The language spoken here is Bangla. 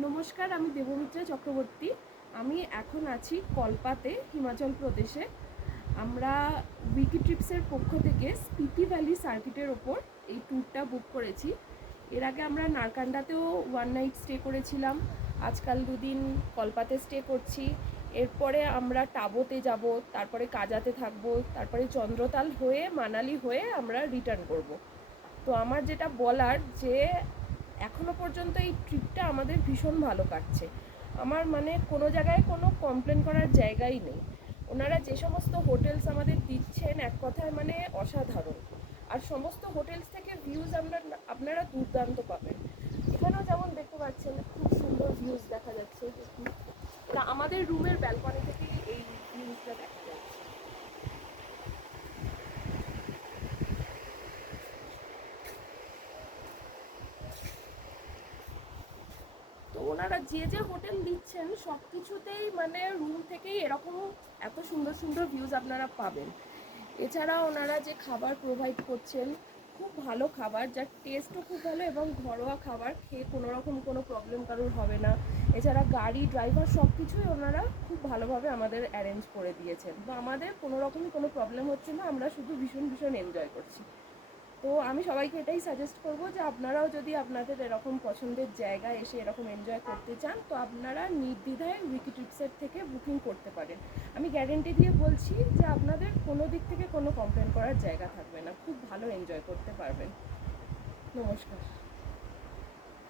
নমস্কার, আমি দেবমিত্রা চক্রবর্তী। আমি এখন আছি কলপাতে, হিমাচল প্রদেশে। আমরা উইকি ট্রিপসের পক্ষ থেকে স্পিতি ভ্যালি সার্কিটের ওপর এই ট্যুরটা বুক করেছি। এর আগে আমরা নারকান্ডাতেও 1 নাইট স্টে করেছিলাম, আজকাল 2 দিন কলপাতে স্টে করছি। এরপরে আমরা টাবোতে যাব, তারপরে কাজাতে থাকবো, তারপরে চন্দ্রতাল হয়ে মানালি হয়ে আমরা রিটার্ন করব। তো আমার যেটা বলার যে এখনও পর্যন্ত এই ট্রিপটা আমাদের ভীষণ ভালো কাটছে। আমার কোনো জায়গায় কোনো কমপ্লেন করার জায়গাই নেই। ওনারা যে সমস্ত হোটেলস আমাদের দিচ্ছেন, এক কথায় অসাধারণ। আর সমস্ত হোটেলস থেকে ভিউজ আপনারা দুর্দান্ত পাবেন। এখানেও যেমন দেখতে পাচ্ছেন, খুব সুন্দর ভিউজ দেখা যাচ্ছে। আমাদের রুমের ব্যালকনি থেকেই এই ভিউজটা দেখা যাচ্ছে। তো ওনারা যে হোটেল দিচ্ছেন সব কিছুতেই রুম থেকেই এরকম এত সুন্দর সুন্দর ভিউজ আপনারা পাবেন। এছাড়া ওনারা যে খাবার প্রোভাইড করছেন, খুব ভালো খাবার, যার টেস্টও খুব ভালো এবং ঘরোয়া খাবার, খেয়ে কোনোরকম কোনো প্রবলেম কারোর হবে না। এছাড়া গাড়ি, ড্রাইভার সব কিছুই ওনারা খুব ভালোভাবে আমাদের অ্যারেঞ্জ করে দিয়েছেন। তো আমাদের কোনোরকমই কোনো প্রবলেম হচ্ছে না, আমরা শুধু ভীষণ ভীষণ এনজয় করছি। তো আমি সবাইকে এটাই সাজেস্ট করবো যে আপনারাও যদি আপনাদের এরকম পছন্দের জায়গায় এসে এরকম এনজয় করতে চান, তো আপনারা নির্দ্বিধায় উইকি ট্রিপসের থেকে বুকিং করতে পারেন। আমি গ্যারেন্টি দিয়ে বলছি যে আপনাদের কোনো দিক থেকে কোনো কমপ্লেন করার জায়গা থাকবে না, খুব ভালো এনজয় করতে পারবেন। নমস্কার।